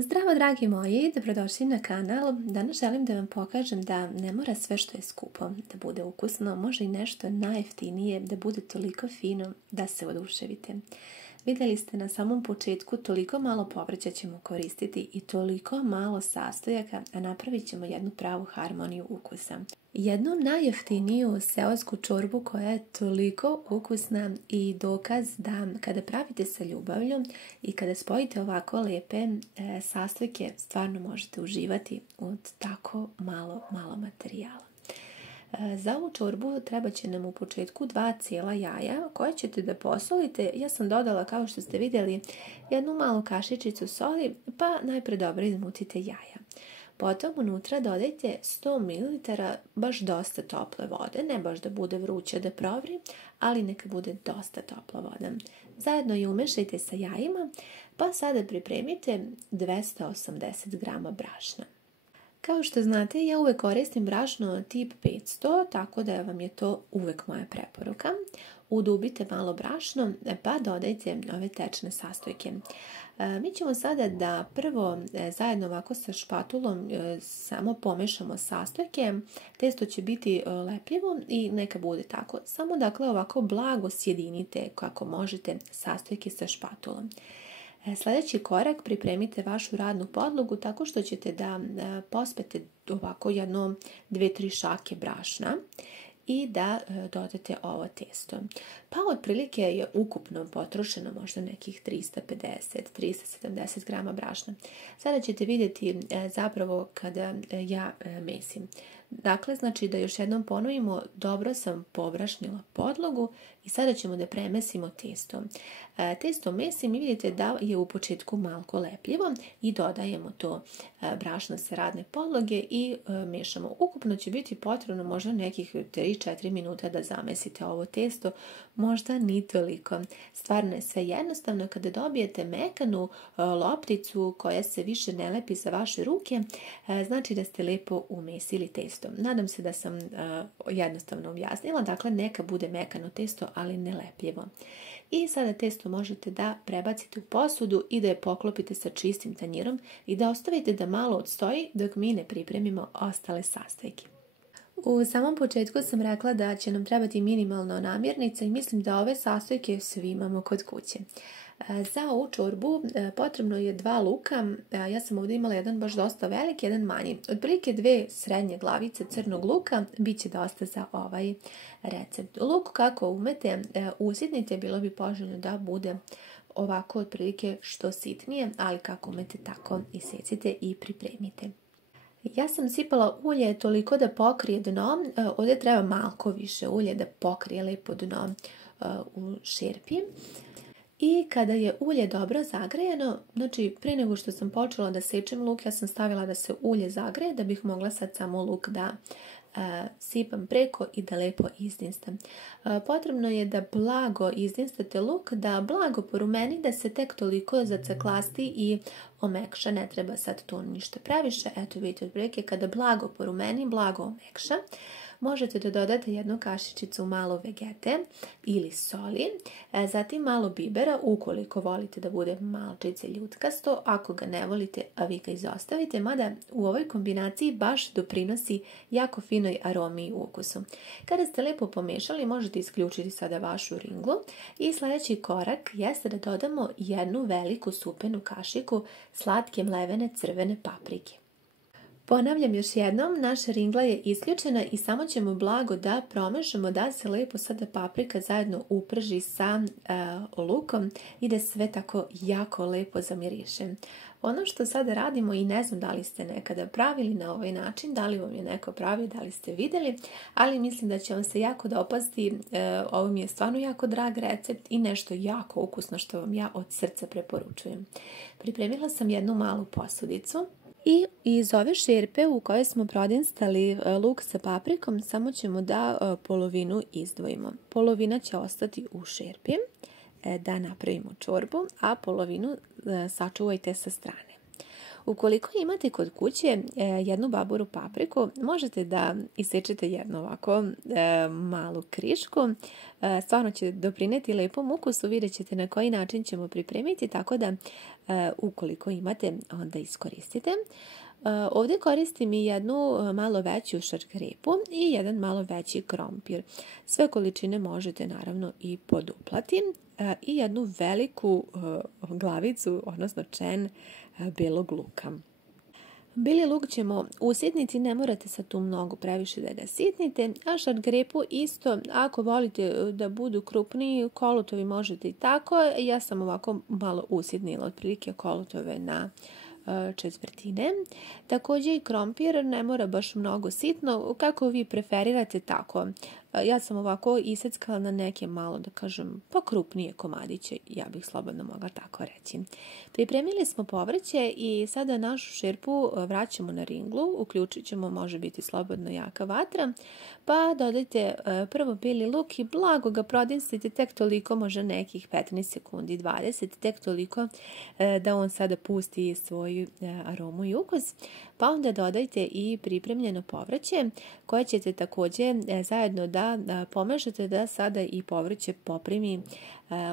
Zdravo dragi moji, dobrodošli na kanal. Danas želim da vam pokažem da ne mora sve što je skupo da bude ukusno, može i nešto najjeftinije da bude toliko fino da se oduševite. Vidjeli ste na samom početku toliko malo povrća ćemo koristiti i toliko malo sastojaka, a napravit ćemo jednu pravu harmoniju ukusa. Jednu najjeftiniju seosku čorbu koja je toliko ukusna i dokaz da kada pravite sa ljubavlju i kada spojite ovako lijepe sastojke, stvarno možete uživati od tako malo materijala. Za ovu čorbu treba će nam u početku 2 cijela jaja koje ćete da posolite. Ja sam dodala, kao što ste vidjeli, jednu malu kašičicu soli, pa najprije dobro izmutite jaja. Potom unutra dodajte 100 ml baš dosta tople vode, ne baš da bude vruće da provri, ali neka bude dosta topla voda. Zajedno je umešajte sa jajima, pa sada pripremite 280 g brašna. Kao što znate, ja uvek koristim brašno tip 500, tako da vam je to uvek moja preporuka. Udubite malo brašno, pa dodajte ove tečne sastojke. Mi ćemo sada da prvo zajedno ovako sa špatulom samo pomešamo sastojke. Testo će biti lepljivo i neka bude tako. Samo dakle ovako blago sjedinite kako možete sastojke sa špatulom. Sljedeći korak, pripremite vašu radnu podlogu tako što ćete da pospete ovako jedno 2-3 šake brašna i da dodate ovo testo. Pa otprilike je ukupno potrošeno možda nekih 350-370 g brašna. Sada ćete vidjeti zapravo kada ja mesim. Dakle, znači da još jednom ponovimo, dobro sam pobrašnila podlogu i sada ćemo da premesimo testo. Testo mesim i vidite da je u početku malko lepljivo i dodajemo to brašno sa radne podloge i mešamo. Ukupno će biti potrebno možda nekih 3-4 minuta da zamesite ovo testo, možda ni toliko. Stvarno je sve jednostavno. Kada dobijete mekanu lopticu koja se više ne lepi za vaše ruke, znači da ste lepo umesili testo. Nadam se da sam jednostavno objasnila, dakle neka bude mekano testo, ali ne lepljivo. I sada testo možete da prebacite u posudu i da je poklopite sa čistim tanjirom i da ostavite da malo odstoji dok mi ne pripremimo ostale sastojke. U samom početku sam rekla da će nam trebati minimalno namirnica i mislim da ove sastojke svi imamo kod kuće. Za ovu čorbu potrebno je 2 luka, ja sam ovdje imala jedan baš dosta veliki, jedan manji. Otprilike 2 srednje glavice crnog luka bit će dosta za ovaj recept. Luk kako umete, usitnite, bilo bi poželjno da bude ovako otprilike što sitnije, ali kako umete tako isecite i pripremite. Ja sam sipala ulje toliko da pokrije dno, ovdje treba malko više ulje da pokrije lepo dno u šerpi. I kada je ulje dobro zagrejeno, znači prije nego što sam počela da sečem luk, ja sam stavila da se ulje zagreje da bih mogla sad samo luk da sipam preko i da lepo izdinstam. Potrebno je da blago izdinstate luk, da blago porumeni, da se tek toliko zacaklasti i omekša, ne treba sad to ništa previše. Eto vidite otprilike kada blago porumeni, blago omekša. Možete da dodate jednu kašičicu malo vegete ili soli, zatim malo bibera ukoliko volite da bude malčice ljutkasto, ako ga ne volite, a vi ga izostavite, mada u ovoj kombinaciji baš doprinosi jako finoj aromi i ukusu. Kada ste lepo pomešali, možete isključiti sada vašu ringlu i sljedeći korak jeste da dodamo jednu veliku supenu kašiku slatke mlevene crvene paprike. Ponavljam još jednom, naša ringla je isključena i samo ćemo blago da promešamo da se lepo sada paprika zajedno uprži sa lukom i da sve tako jako lepo zamiriše. Ono što sada radimo i ne znam da li ste nekada pravili na ovaj način, da li vam je neko pravio, da li ste vidjeli, ali mislim da će vam se jako dopasti. Ovo mi je stvarno jako drag recept i nešto jako ukusno što vam ja od srca preporučujem. Pripremila sam jednu malu posudicu. I iz ove šerpe u kojoj smo prodinstali luk sa paprikom samo ćemo da polovinu izdvojimo. Polovina će ostati u šerpi da napravimo čorbu, a polovinu sačuvajte sa strane. Ukoliko imate kod kuće jednu baburu papriku, možete da isečete jednu ovako malu krišku. Stvarno će doprineti lepom ukusu, vidjet ćete na koji način ćemo pripremiti, tako da ukoliko imate, onda iskoristite. Ovdje koristim i jednu malo veću šargarepu i jedan malo veći krompir. Sve količine možete naravno i poduplati i jednu veliku glavicu, odnosno čen belog luka. Beli luk ćemo usitniti, ne morate sad tu mnogo previše da ga sitnite, a šargarepu isto, ako volite da budu krupniji kolutovi možete i tako. Ja sam ovako malo usitnila, otprilike kolutove na četvrtine. Također i krompir ne mora baš mnogo sitno, kako vi preferirate tako. Ja sam ovako iseckala na neke malo, da kažem, pokrupnije komadiće, ja bih slobodno mogla tako reći. Pripremili smo povrće i sada našu šerpu vraćamo na ringlu, uključit ćemo, može biti slobodno jaka vatra, pa dodajte prvo beli luk i blago ga prodinsite tek toliko, može nekih 15 sekundi, 20, tek toliko da on sada pusti svoju aromu i ukus. Pa onda dodajte i pripremljeno povrće koje ćete također zajedno da pomešate da sada i povrće poprimi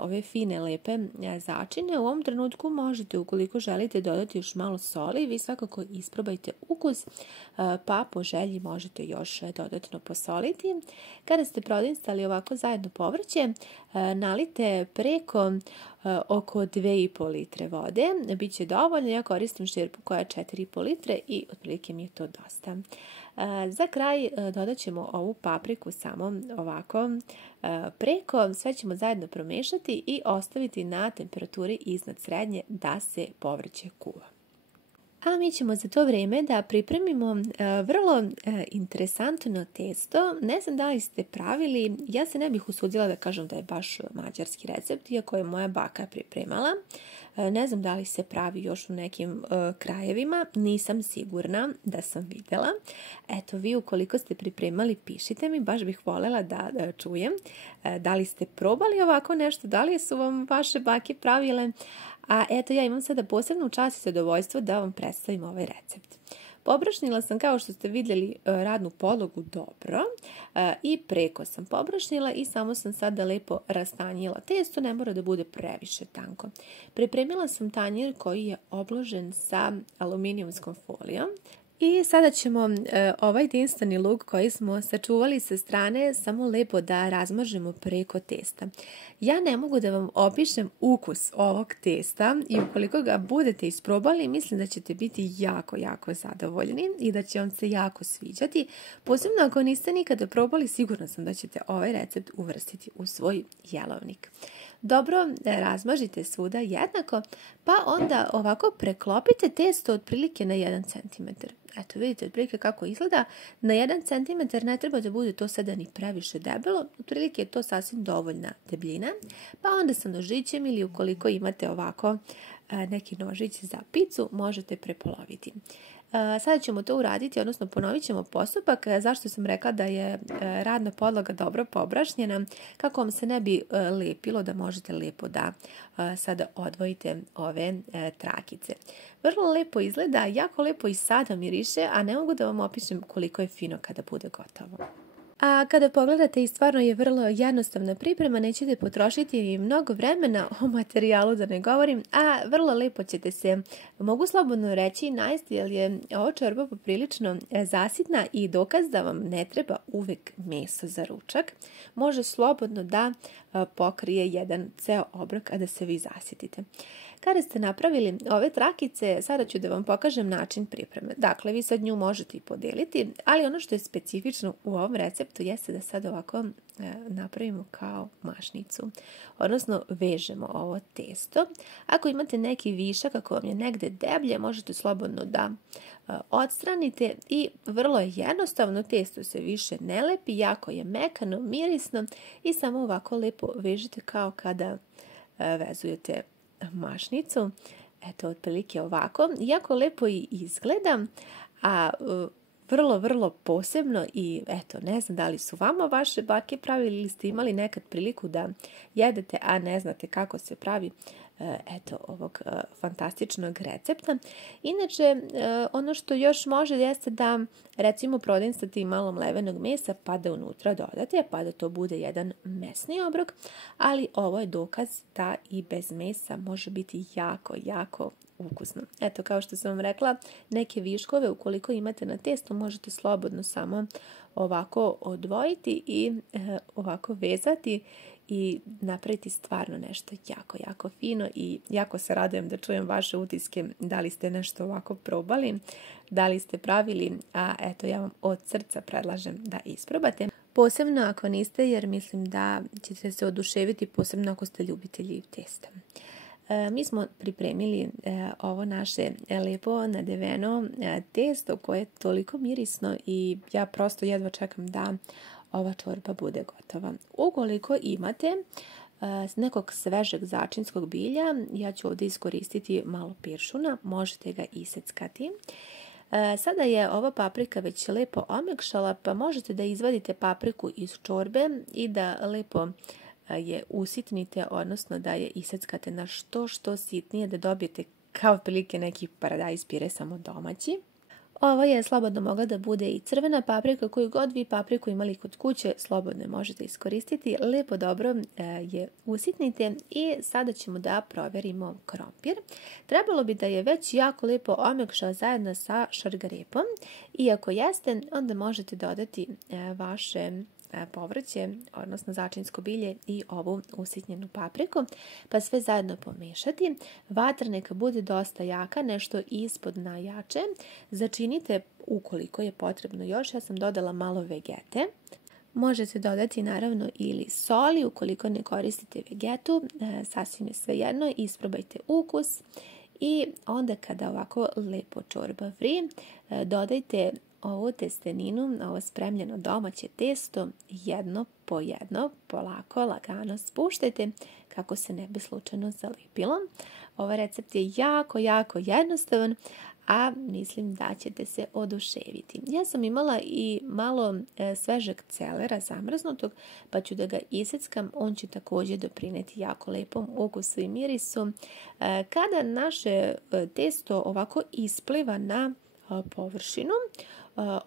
ove fine, lepe začine. U ovom trenutku možete, ukoliko želite, dodati još malo soli. Vi svakako isprobajte ukus, pa po želji možete još dodatno posoliti. Kada ste prodinstali ovako zajedno povrće, nalite preko oko 2,5 litre vode. Biće dovoljno, ja koristim šerpu koja je 4,5 litre i otprilike mi je to dosta. Za kraj dodat ćemo ovu papriku samo ovako preko, sve ćemo zajedno promešati i ostaviti na temperaturi iznad srednje da se povrće kuva. A mi ćemo za to vrijeme da pripremimo vrlo interesantno testo. Ne znam da li ste pravili, ja se ne bih usudila da kažem da je baš mađarski recept, iako je moja baka pripremala. Ne znam da li se pravi još u nekim krajevima, nisam sigurna da sam vidjela. Eto, vi ukoliko ste pripremali, pišite mi, baš bih voljela da čujem. Da li ste probali ovako nešto, da li su vam vaše bake pravile? A eto, ja imam sada posebnu čast i zadovoljstvo da vam predstavim ovaj recept. Pobrašnila sam, kao što ste vidjeli, radnu podlogu dobro i preko sam pobrašnila i samo sam sada lepo rastanjila testo, ne mora da bude previše tanko. Pripremila sam tanjir koji je obložen sa aluminijumskom folijom. I sada ćemo ovaj jedinstveni luk koji smo sačuvali sa strane samo lepo da razmažemo preko testa. Ja ne mogu da vam opišem ukus ovog testa i ukoliko ga budete isprobali, mislim da ćete biti jako, jako zadovoljni i da će vam se jako sviđati. Posebno ako niste nikada probali, sigurna sam da ćete ovaj recept uvrstiti u svoj jelovnik. Dobro razmažite svuda jednako, pa onda ovako preklopite testo otprilike na 1 cm. Eto, vidite otprilike kako izgleda. Na 1 cm ne treba da bude to sada ni previše debelo, otprilike je to sasvim dovoljna debljina, pa onda sa nožićem ili ukoliko imate ovako neki nožić za picu, možete prepoloviti. Sada ćemo to uraditi, odnosno ponovit ćemo postupak. Zašto sam rekla da je radna podloga dobro pobrašnjena, kako vam se ne bi lepilo, da možete lepo da sada odvojite ove trakice. Vrlo lepo izgleda, jako lepo i sada miriše, a ne mogu da vam opišem koliko je fino kada bude gotovo. A kada pogledate, i stvarno je vrlo jednostavna priprema, nećete potrošiti mnogo vremena, o materijalu da ne govorim, a vrlo lepo ćete se, mogu slobodno reći, najesti, jer je ova čorba poprilično zasitna i dokaz da vam ne treba uvek meso za ručak. Može slobodno da pokrije jedan ceo obrok, a da se vi zasitite. Kada ste napravili ove trakice, sada ću da vam pokažem način pripreme. Dakle, vi sad nju možete i podeliti, ali ono što je specifično u ovom receptu jeste da sad ovako napravimo kao mašnicu. Odnosno, vežemo ovo testo. Ako imate neki višak, ako vam je negde deblje, možete slobodno da odstranite i vrlo je jednostavno, testo se više ne lepi, jako je mekano, mirisno i samo ovako lepo vežite kao kada vezujete mašnicu. Eto, otprilike ovako. Jako lepo i izgleda, a vrlo, vrlo posebno i eto, ne znam da li su vama vaše bake pravili ili ste imali nekad priliku da jedete, a ne znate kako se pravi eto ovog fantastičnog recepta. Inače, ono što još može jeste da recimo prodinsate malo mlevenog mesa pa da unutra dodate, pa da to bude jedan mesni obrok, ali ovo je dokaz da i bez mesa može biti jako, jako ukusno. Eto, kao što sam vam rekla, neke viškove ukoliko imate na testu možete slobodno samo ovako odvojiti i ovako vezati i napraviti stvarno nešto jako, jako fino i jako se radujem da čujem vaše utiske, da li ste nešto ovako probali, da li ste pravili, a eto ja vam od srca predlažem da isprobate. Posebno ako niste, jer mislim da ćete se oduševiti, posebno ako ste ljubitelji testa. Mi smo pripremili ovo naše lepo nadeveno testo koje je toliko mirisno i ja prosto jedva čekam da ova čorba bude gotova. Ukoliko imate nekog svežeg začinskog bilja, ja ću ovdje iskoristiti malo piršuna, možete ga iseckati. Sada je ova paprika već lepo omekšala, pa možete da izvadite papriku iz čorbe i da lepo je usitnite, odnosno da je iseckate na što sitnije, da dobijete kao otprilike neki paradajz pire samo domaći. Ovo je slobodno mogla da bude i crvena paprika, koju god vi papriku imali kod kuće, slobodno možete iskoristiti. Lepo dobro je usitnite i sada ćemo da provjerimo krompir. Trebalo bi da je već jako lepo omekšao zajedno sa šargarepom i ako jeste, onda možete dodati vaše povrće, odnosno začinsko bilje i ovu usitnjenu papriku, pa sve zajedno pomešati. Vatra neka bude dosta jaka, nešto ispod najjače. Začinite ukoliko je potrebno još, ja sam dodala malo vegete. Možete dodati naravno ili soli ukoliko ne koristite vegetu, sasvim je svejedno, isprobajte ukus i onda kada ovako lepo čorba vri, dodajte ovu testeninu, ovo spremljeno domaće testo, jedno po jedno, polako, lagano spuštajte kako se ne bi slučajno zalepilo. Ovaj recept je jako, jako jednostavan, a mislim da ćete se oduševiti. Ja sam imala i malo svežeg celera zamrznutog, pa ću da ga iseckam, on će također doprineti jako lepom ukusu i mirisu. Kada naše testo ovako ispliva na površinu,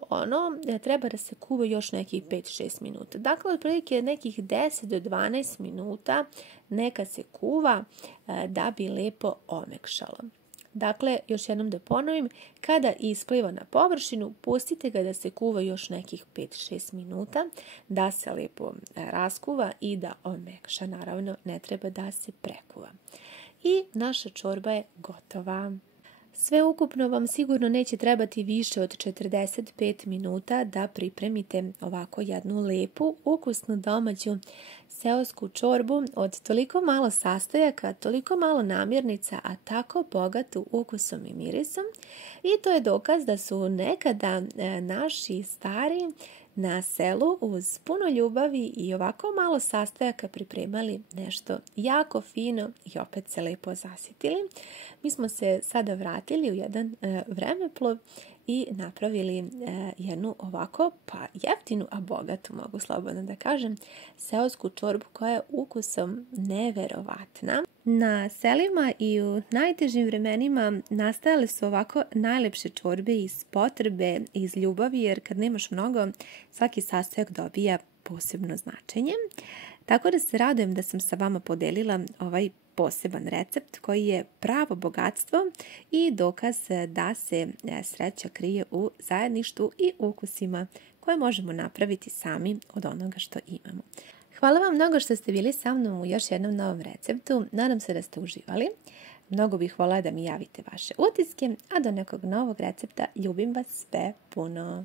ono treba da se kuva još nekih 5-6 minuta. Dakle, otprilike nekih 10 do 12 minuta neka se kuva da bi lepo omekšalo. Dakle, još jednom da ponovim, kada ispliva na površinu, pustite ga da se kuva još nekih 5-6 minuta, da se lepo raskuva i da omekša. Naravno, ne treba da se prekuva. I naša čorba je gotova. Sve ukupno vam sigurno neće trebati više od 45 minuta da pripremite ovako jednu lepu, ukusnu domaću seosku čorbu od toliko malo sastojaka, toliko malo namirnica, a tako bogatu ukusom i mirisom. I to je dokaz da su nekada naši stari na selu uz puno ljubavi i ovako malo sastojaka pripremali nešto jako fino i opet se lepo zasitili. Mi smo se sada vratili u jedan vremeplov i napravili jednu ovako pa jeftinu, a bogatu, mogu slobodno da kažem, seosku čorbu koja je ukusom neverovatna. Na selima i u najtežim vremenima nastajale su ovako najlepše čorbe iz potrebe, iz ljubavi, jer kad nemaš mnogo, svaki sastojak dobija posebno značenje. Tako da se radujem da sam sa vama podelila ovaj poseban recept koji je pravo bogatstvo i dokaz da se sreća krije u zajedništvu i ukusima koje možemo napraviti sami od onoga što imamo. Hvala vam mnogo što ste bili sa mnom u još jednom novom receptu. Nadam se da ste uživali. Mnogo bih voljela da mi javite vaše utiske, a do nekog novog recepta ljubim vas sve puno.